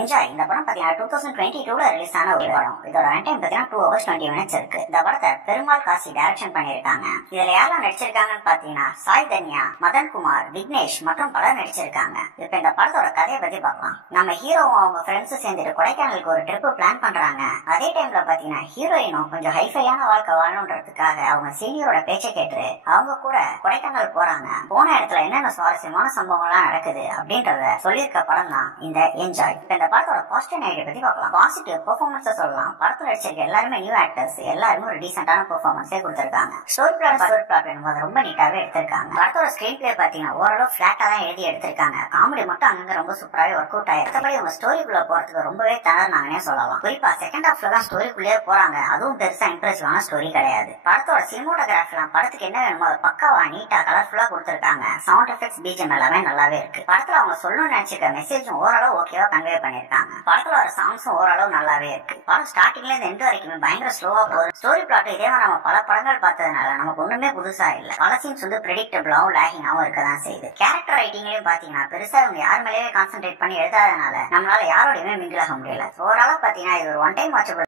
Enjoy. இந்த படம் பாத்தீங்கன்னா 2022ல ரிலீஸ் ஆன ஒரு படம். இதோட ரன் டைம் பாத்தீங்கன்னா 2 hours 20 minutes இருக்கு. இந்த படத்தை பெருமாள் காசி டைரக்ஷன் பண்ணிருக்காங்க. இதுல யாரெல்லாம் நடிச்சிருக்காங்கன்னு பாத்தீங்கன்னா சாய் தன்யா, மதன் குமார், விக்னேஷ் மற்றும் பலர் நடிச்சிருக்காங்க. இப்ப இந்த படத்தோட கதையை பத்தி பார்க்கலாம். நம்ம ஹீரோவும் அவங்க ஃப்ரெண்ட்ஸும் சேர்ந்துட்டு கொடைக்கானலுக்கு ஒரு ட்ரிப் பிளான் பண்றாங்க. அதே டைம்ல பாத்தீங்கன்னா ஹீரோயினும் கொஞ்சம் ஹைஃபையான வாழ்க்கை வாழணுன்றதுக்காக அவங்க சீனியரோட பேச்சை கேட்டு அவங்க கூட கொடைக்கானல் போறாங்க. போன இடத்துல என்னென்ன சுவாரஸ்யமான சம்பவங்கள்லாம் நடக்குது அப்படின்றத சொல்லியிருக்க படம் தான் இந்த என்ஜாய். இந்த படத்தோட பாசிட்டிவ் நெகட்டிவ் பத்தி பார்க்கலாம். பாசிட்டிவ் பெர்ஃபார்மன்ஸ் சொல்லலாம். படத்துல நடிச்சிருக்க எல்லாருமே நியூ ஆக்டர்ஸ், எல்லாருமே ஒரு டீசென்டான பெர்ஃபார்மன்ஸே கொடுத்திருக்காங்க. ஸ்டோரி பிளாட் ரொம்ப நீட்டாவே எடுத்திருக்காங்க. படத்தோட ஸ்கிரீன் பிளே பாத்தீங்கன்னா ஓரளவு ஃபிளாட்டா தான் எழுதி எடுத்திருக்காங்க. காமெடி மட்டும் அங்க ரொம்ப சூப்பராவே ஒர்க் அவுட் ஆயிருக்கு. உங்க ஸ்டோரிக்குள்ள போறதுக்கு ரொம்பவே திணறினாங்கன்னே சொல்லலாம். குறிப்பா செகண்ட் ஹாஃப்ல தான் ஸ்டோரிக்குள்ளே போறாங்க. அதுவும் பெருசா இம்ப்ரெசிவான ஸ்டோரி கிடையாது. படத்தோட சினிமோட்டோகிராஃபிலாம் படத்துக்கு என்ன வேணுமோ பக்காவா நீட்டா கலர்ஃபுல்லா கொடுத்திருக்காங்க. சவுண்ட் எஃபெக்ட்ஸ், பிஜிஎம் எல்லாமே நல்லாவே இருக்கு. படத்துல அவங்க சொல்லணும்னு நினைச்சிருக்க மெசேஜும் ஓரளவு ஓகேவா கன்வே பண்ணிருக்காங்க. படத்துல வர சாங்ஸும் ஓரளவு நல்லாவே இருக்கு. படம் ஸ்டார்டிங்ல இருந்து எண்ட் வரைக்குமே பயங்கர ஸ்லோவா போகுது. ஸ்டோரி பிளாட் இதே மாதிரி நம்ம பல படங்கள் பார்த்ததுனால நமக்கு ஒண்ணுமே புதுசா இல்ல. பல சீன்ஸ் பிரெடிக்டபிளாவும் லேகிங்காவும் இருக்கதான் செய்யுது. கேரக்டர் ரைட்டிங்லயும் பாத்தீங்கன்னா பெருசா இவங்க யார் மேலேயே கான்சென்ட்ரேட் பண்ணி எழுதாதனால நம்மளால யாரோடையுமே மிங்கிள் ஆக முடியல. ஓவராலா பாத்தீங்கன்னா இது ஒரு ஒன் டைம் வாட்சபிள்